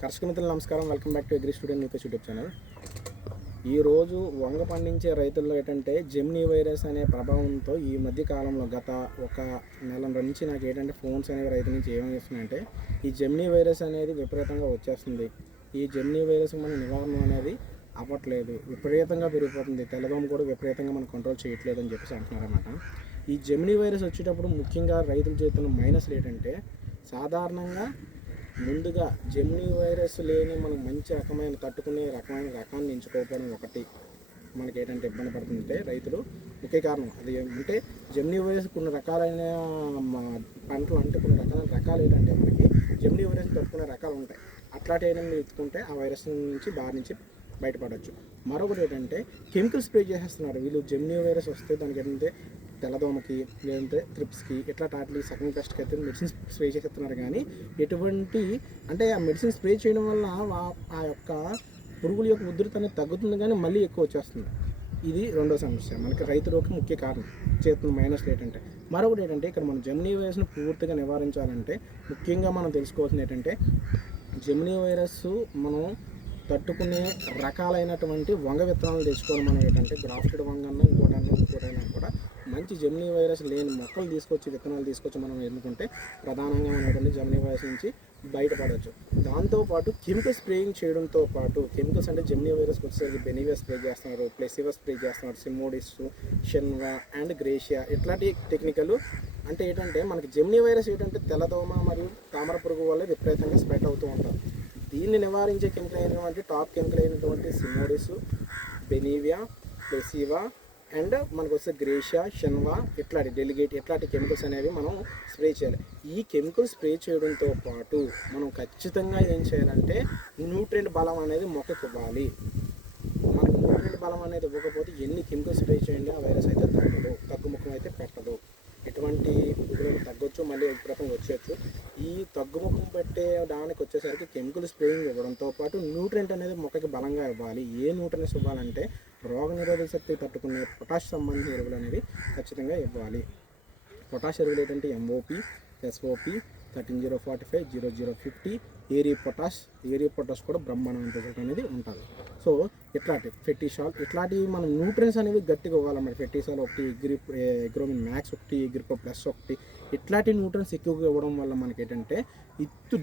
కర్షక మిత్రులు నమస్కారం. Welcome back to agri student news YouTube channel. ఈరోజు వంగ పండించే రైతుల్లో ఏంటంటే జెమినీ వైరస్ అనే ప్రభావంతో ఈ మధ్య కాలంలో గత ఒక నెల నుంచి నాకు ఏంటంటే ఫోన్స్ అనేవి రైతుల నుంచి ఏమేమి చేస్తున్నాయంటే ఈ జెమినీ వైరస్ అనేది విపరీతంగా వచ్చేస్తుంది. ఈ జెమినీ వైరస్ మన నివారణ అనేది అవ్వట్లేదు, విపరీతంగా పెరిగిపోతుంది. తెల్లదోమ కూడా విపరీతంగా మనం కంట్రోల్ చేయట్లేదు అని చెప్పేసి అంటున్నారన్నమాట. ఈ జెమినీ వైరస్ వచ్చేటప్పుడు ముఖ్యంగా రైతులు చేస్తున్న మైనస్లు ఏంటంటే సాధారణంగా ముందుగా జెమినీ వైరస్ లేని మనం మంచి తట్టుకునే రకాన్ని ఎంచుకోకపోవడం ఒకటి మనకి ఏంటంటే ఇబ్బంది పడుతుంటే రైతులు ముఖ్య కారణం అది అంటే జెమినీ వైరస్ కొన్ని రకాలైన పంటలు అంటే కొన్ని రకాలు ఏంటంటే మనకి జెమినీ వైరస్ తట్టుకునే రకాలు ఉంటాయి. అట్లాంటి ఏదైనా ఎత్తుకుంటే ఆ వైరస్ నుంచి బారి నుంచి బయటపడవచ్చు. మరొకటి ఏంటంటే కెమికల్ స్ప్రే చేసేస్తున్నారు వీళ్ళు. జెమినీ వైరస్ వస్తే దానికి ఏంటంటే తెల్లదోమకి లేదంటే త్రిప్స్కి ఇట్లా టాట్లీ సగం పెస్ట్కి అయితే మెడిసిన్స్ స్ప్రే చేస్తున్నారు. కానీ ఎటువంటి అంటే ఆ మెడిసిన్ స్ప్రే చేయడం వల్ల ఆ యొక్క పురుగుల యొక్క ఉధృతి అనేది తగ్గుతుంది, కానీ మళ్ళీ ఎక్కువ వచ్చేస్తుంది. ఇది రెండో సమస్య, మనకి రైతులకు ముఖ్య కారణం చేస్తున్న మైనస్ ఏంటంటే. మరొకటి ఏంటంటే ఇక్కడ మనం జెమినీ వైరస్ను పూర్తిగా నివారించాలంటే ముఖ్యంగా మనం తెలుసుకోవాల్సింది ఏంటంటే జెమినీ వైరస్ మనం తట్టుకునే రకాలైనటువంటి వంగ విత్తనాలు తెచ్చుకోవాలి. మనం ఏంటంటే గ్రాఫ్టెడ్ వంగన్నా ఇంకోటైనా కూడా మంచి జెమినీ వైరస్ లేని మొక్కలు విత్తనాలు తీసుకొచ్చి మనం ఎన్నుకుంటే ప్రధానంగా మనం జెమినీ వైరస్ నుంచి బయటపడవచ్చు. దాంతోపాటు కెమికల్ స్ప్రేయింగ్ చేయడంతో పాటు కెమికల్స్ అంటే జెమినీ వైరస్ వచ్చేసరికి బెనివియా స్ప్రే చేస్తున్నారు, ప్లెసివా స్ప్రే చేస్తున్నారు, సిమోడిస్, షెన్వా అండ్ గ్రేషియా ఇట్లాంటి టెక్నికల్ అంటే ఏంటంటే మనకి జెమినీ వైరస్ ఏంటంటే తెల్లదోమ మరియు తామర పురుగు వల్ల విపరీతంగా స్ప్రెడ్ అవుతూ ఉంటారు. దీన్ని నివారించే కెమికల్ అయినటువంటి టాప్ కెమికల్ అయినటువంటి సిమోడిస్, బెనివియా, ప్లెసివా అండ్ మనకు వస్తే గ్రేషియా, షెన్వా ఇట్లాంటి డెలిగేట్ ఇట్లాంటి కెమికల్స్ అనేవి మనం స్ప్రే చేయాలి. ఈ కెమికల్ స్ప్రే చేయడంతో పాటు మనం ఖచ్చితంగా ఏం చేయాలంటే న్యూట్రియంట్ బలం అనేది మొక్కకి ఇవ్వాలి. మనకు న్యూట్రియంట్ బలం అనేది ఇవ్వకపోతే ఎన్ని కెమికల్ స్ప్రే చేయండి ఆ వైరస్ అయితే తగ్గుముఖం అయితే పెట్టదు. ఎటువంటి పురుగులను తగ్గొచ్చు, మళ్ళీ విపరీతంగా వచ్చేయచ్చు. ఈ తగ్గుముఖం పెట్టే దానికి వచ్చేసరికి కెమికల్ స్ప్రేయింగ్ ఇవ్వడంతో పాటు న్యూట్రియంట్ అనేది మొక్కకి బలంగా ఇవ్వాలి. ఏ న్యూట్రియంట్స్ ఇవ్వాలంటే రోగ నిరోధక శక్తి తట్టుకునే పొటాష్ సంబంధించిన ఎరువులు అనేవి ఖచ్చితంగా ఇవ్వాలి. పొటాష్ ఎరువులు ఏంటంటే ఎంఓపి, ఎస్ఓపి, 13-045, 0050, ఏరియా పొటాష్ కూడా బ్రహ్మాండమైన రిజల్ట్ అనేది ఉంటుంది. సో ఇట్లాంటి ఫెర్టిసాల్ ఇట్లాంటి మనం న్యూట్రియన్స్ అనేవి గట్టిగా ఇవ్వాలన్నమాట. ఫెర్టిసాల్ ఒకటి, ఎగ్రోమిన్ మ్యాక్స్ ఒకటి, ఎగ్రిపో ప్లస్ ఒకటి ఇట్లాంటి న్యూట్రియన్స్ ఎక్కువగా ఇవ్వడం వల్ల మనకి ఏంటంటే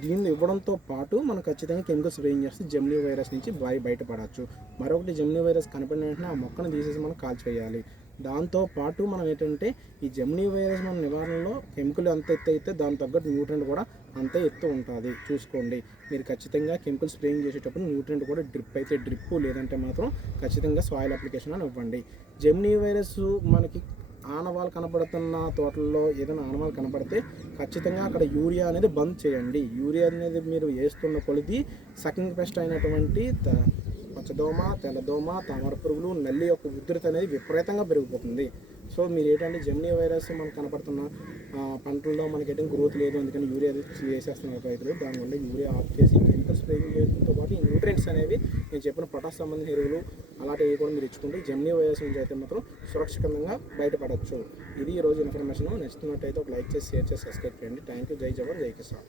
దీన్ని ఇవ్వడంతో పాటు మనం ఖచ్చితంగా కెమికల్ స్ప్రేయింగ్ చేస్తే జెమినీ వైరస్ నుంచి బయటపడవచ్చు. మరొకటి జెమినీ వైరస్ కనపడిన వెంటనే ఆ మొక్కను తీసేసి మనం కాల్చివేయాలి. దాంతోపాటు మనం ఏంటంటే ఈ జెమినీ వైరస్ మన నివారణలో కెమికల్ ఎంత ఎత్తు అయితే దాని తగ్గట్టు న్యూట్రియంట్ కూడా అంతే ఎత్తు ఉంటుంది. చూసుకోండి మీరు ఖచ్చితంగా కెమికల్ స్ప్రేయింగ్ చేసేటప్పుడు న్యూట్రియంట్ కూడా డ్రిప్ లేదంటే మాత్రం ఖచ్చితంగా సాయిల్ అప్లికేషన్ అని ఇవ్వండి. జెమినీ వైరస్ మనకి ఆనవాళ్ళు కనపడుతున్న తోటల్లో ఏదైనా ఆనవాళ్ళు కనపడితే ఖచ్చితంగా అక్కడ యూరియా అనేది బంద్ చేయండి. యూరియా అనేది మీరు వేస్తున్న కొలిది సకింగ్ పెస్ట్ అయినటువంటి పచ్చదోమ, తెల్లదోమ, తామర పురుగులు, నల్లి యొక్క ఉధృతి అనేది విపరీతంగా పెరిగిపోతుంది. సో మీరు ఏంటంటే జెమినీ వైరస్ మనకు కనపడుతున్న పంటల్లో మనకి ఏంటంటే గ్రోత్ లేదు, అందుకని యూరియా వేసేస్తున్నారు రైతులు. దానివల్ల యూరియా ఆఫ్ చేసి కెమికల్ స్ప్రేయింగ్ చేయడంతో పాటు ఈ న్యూట్రియంట్స్ అనేవి నేను చెప్పిన పొటాష్ సంబంధించిన ఎరువులు అలాంటివి కూడా మీరు ఇచ్చుకుంటే జెమినీ వైరస్ నుంచి అయితే మాత్రం సురక్షితంగా బయటపడవచ్చు. ఇది ఈరోజు ఇన్ఫర్మేషన్. నచ్చినట్టయితే ఒక లైక్ చేసి, షేర్ చేసి, సబ్స్క్రైబ్ చేయండి. Thank you. జై జవాన్, జై కిసాన్.